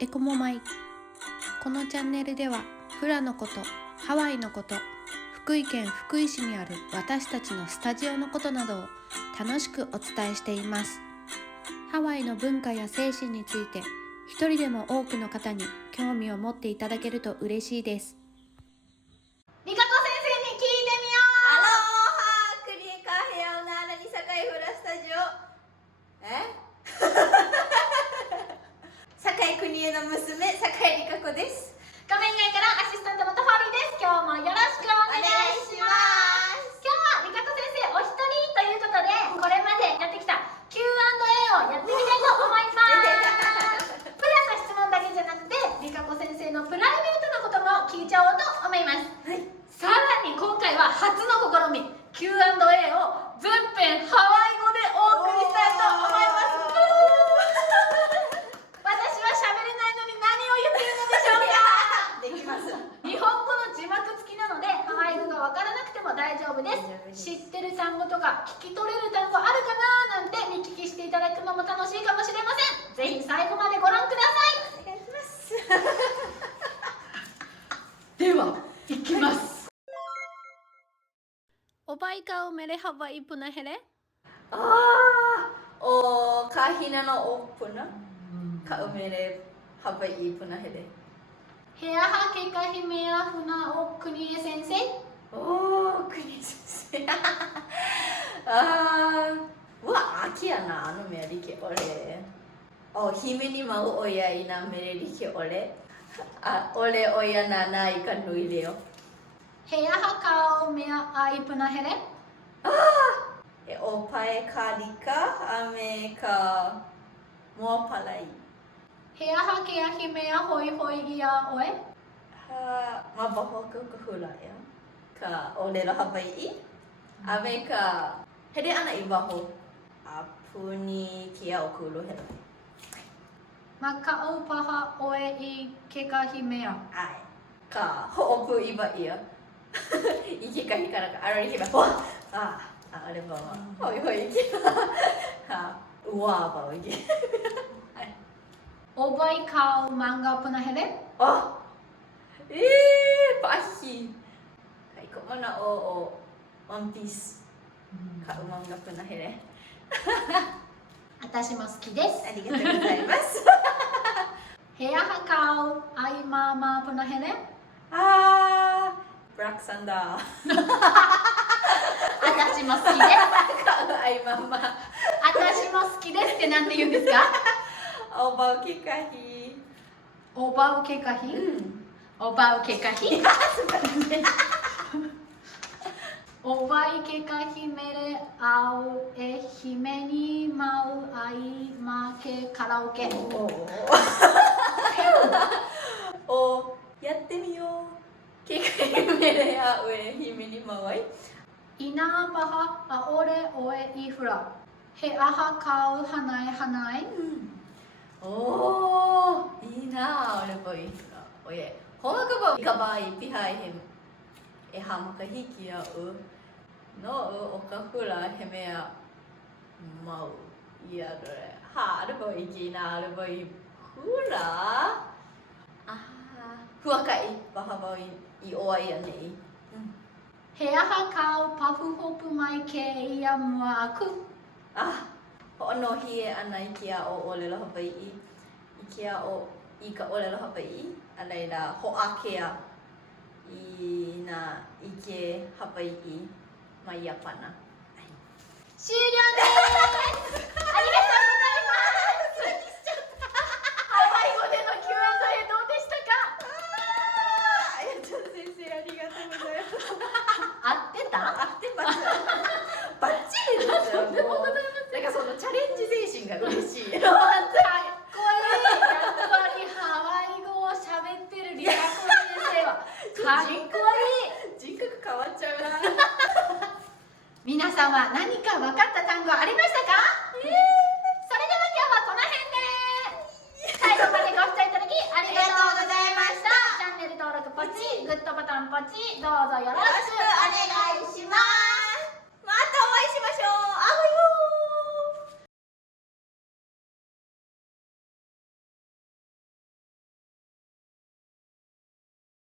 エコモマイ。このチャンネルではフラのこと、ハワイのこと、福井県福井市にある私たちのスタジオのことなどを楽しくお伝えしています。ハワイの文化や精神について一人でも多くの方に興味を持っていただけると嬉しいです。リカコ先生に聞いてみよう。アロハクリエカヘアオナーラにサカイフラスタジオ酒井邦江の娘酒井理香子です。画面外からアシスタントのトファリーです。今日もよろしくお願いします。今日はリカコ先生お一人ということで、これまでやってきた Q&A をやってみたいと思いますプラの質問だけじゃなくてリカコ先生のプライベートなことも聞いちゃおうと思います。はい、さらに今回は初の試み Q&A を全編ハワイ語でお送りしたいと思います。私は喋れないのに何を言ってるのでしょうか。できます。日本語の字幕付きなのでハワイ語がわからなくても大丈夫です。知ってる単語とか聞き取れる単語あるかななんて見聞きしていただくのも楽しいかもしれません。ぜひ最後までご覧ください。お願いします。ではいきます。おばいかおめれハワイプナヘレ。おkahina no o puna ka umere Hawaii puna hele. 部屋はけかひめやふなおくにえ先生。国先生。うわ、秋やな、あのメリケオレ。姫にまうおやいなメリケオレ。オレおやなないかぬいれよ。部屋はかおめやあいぷなへれ。おパエカリカ、アメカ、モアパライ。部屋はけやひめやほいほいぎやおえ。マバホククフラや。か、オレロハバイ。アメカ、ヘレアナイバホ。アプニキアオクロヘラ。まかおぱはおえいけかひめや。か、ホオプイバイヤ。いきかひからか、あれきば、ほあれば、ほいほいきば。うわばおいき。おばいかお漫画ぷなへれ。パヒ。はい、こまなワンピース。かうまんがぷなへれ。私も好きです。ありがとうございます。部屋はかおあいままぷなへれ。ブラックサンダー。私も好きです。あいまんま。私も好きですってなんて言うんですか。おばうけかひ。おばうけかひ。おばうけかひ。おばいけかひめれあうえひめにまうあいまけカラオケ。やってみよう。けかひめれあうえひめにまわい。いなばはあおれおえいふら。へあはかうはないはない。いいなあ、俺もいいな。おや、ほんかばいかばいピハイヘム。はまかひきやう。のおかふらへめや。まう。いやどれ。はあるばいきなあるばい。ふら。ふわかい。ばはばいおわいやね。部屋はかうパフホプマイケイヤムワク。ほのひえあないきやおれろはばい。いきやおいかおれろはばい。あらいらほあけや。いないけはばい。まあいやかな。終了です。ありがとうございます。ハワイ語での Q&A どうでしたか。先生ありがとうございます。合ってた。合ってます。バッチリですよ。とんでもございません。なんかそのチャレンジ精神が嬉しい。かっこいい。やっぱりハワイ語を喋ってるリカコ先生はかっこいい。人格変わっちゃうな。皆さんは何か分かった単語ありましたか。それでは今日はこの辺で最後までご視聴いただきありがとうございました。チャンネル登録ポチ、グッドボタンポチ、どうぞよろしく